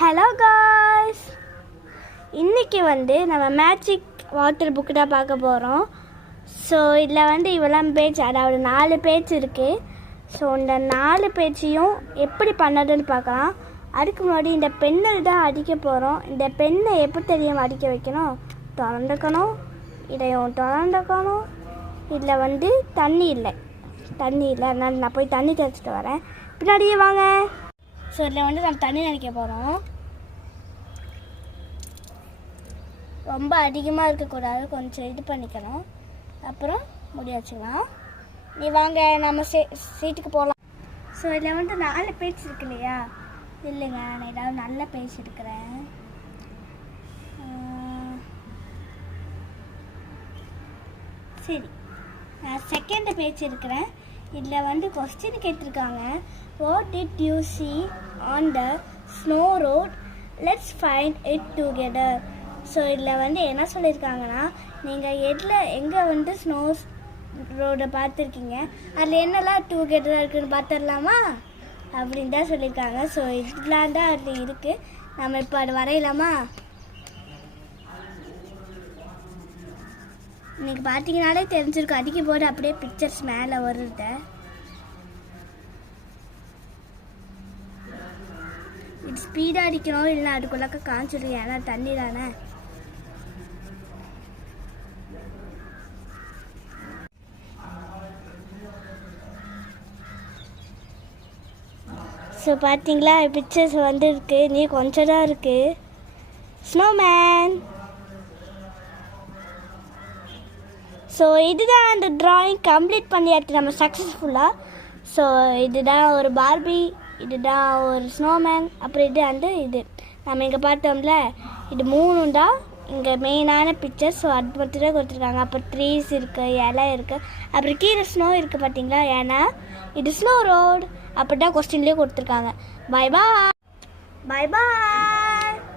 Hello guys, இன்றைக்கி நம்ம magic water book தான் பார்க்க போகிறோம். ஸோ இதில் இவ்வளோ பேஜ், அதாவது 4 பேஜ் இருக்குது. ஸோ இந்த 4 பேஜையும் எப்படி பண்ணதுன்னு பார்க்கலாம். அதுக்கு முன்னாடி இந்த பென்னில் தான் அடிக்க போகிறோம். இந்த பெண்ணை எப்படி தெரியும் அடிக்க வைக்கணும், திறந்துக்கணும், இதையும் திறந்துக்கணும். இதில் தண்ணி இல்லை, அதனால் நான் போய் தண்ணி தெளிச்சிட்டு வரேன். பின்னாடியே வாங்க. ஸோ இதில் நம்ம தண்ணி நினைக்க போகிறோம். ரொம்ப அதிகமாக இருக்கக்கூடாது, கொஞ்சம் இது பண்ணிக்கணும். அப்புறம் முடி வச்சுக்கலாம். நீ வாங்க, நம்ம சீட்டுக்கு போகலாம். ஸோ இதில் 4 பேஜ் இருக்கு இல்லையா? இல்லைங்க, நான் ஏதாவது நல்ல பேஜ் எடுக்கிறேன். சரி, நான் செகண்ட் பேஜ் இருக்கிறேன். இதில் கொஸ்டின் கேட்டிருக்காங்க. What did you see on the snow road, let's find it together. So இதில் என்ன சொல்லியிருக்காங்கன்னா, நீங்கள் எங்கே ஸ்னோ ரோடை பார்த்துருக்கீங்க, அதில் என்னெல்லாம் டுகெதராக இருக்குதுன்னு பார்த்துடலாமா அப்படின்னு தான் சொல்லியிருக்காங்க. ஸோ இதெல்லாம் தான் அது இருக்குது. நம்ம இப்போ அது வரையலாமா? இன்னைக்கு பார்த்தீங்கன்னாலே தெரிஞ்சிருக்கும், அடிக்க போது அப்படியே பிக்சர்ஸ் மேலே வருது. இது ஸ்பீடாக அடிக்கணும், இல்லைன்னா அதுக்குள்ளாக்க காய்ச்சிடும், ஏன்னா தண்ணி தானே. ஸோ பார்த்தீங்களா, பிக்சர்ஸ் இருக்கு, நீ கொஞ்சம் தான் இருக்குது. ஸ்னோமேன். ஸோ இதுதான் அந்த ட்ராயிங் கம்ப்ளீட் பண்ணியாச்சு நம்ம சக்ஸஸ்ஃபுல்லாக. ஸோ இதுதான் ஒரு பார்பி, இதுதான் ஒரு ஸ்னோமேன், அப்புறம் இது நம்ம இங்கே பார்த்தோம்ல, இது 3 தான் இங்கே மெயினான பிக்சர். ஸோ அது மட்டும் தான் கொடுத்துருக்காங்க. அப்புறம் ட்ரீஸ் இருக்குது, இலை இருக்குது, அப்புறம் கீழே ஸ்னோ இருக்குது பார்த்தீங்களா, ஏன்னா இது ஸ்னோ ரோடு அப்படி தான் கொஸ்டின்லேயே கொடுத்துருக்காங்க. பாய் பாய்.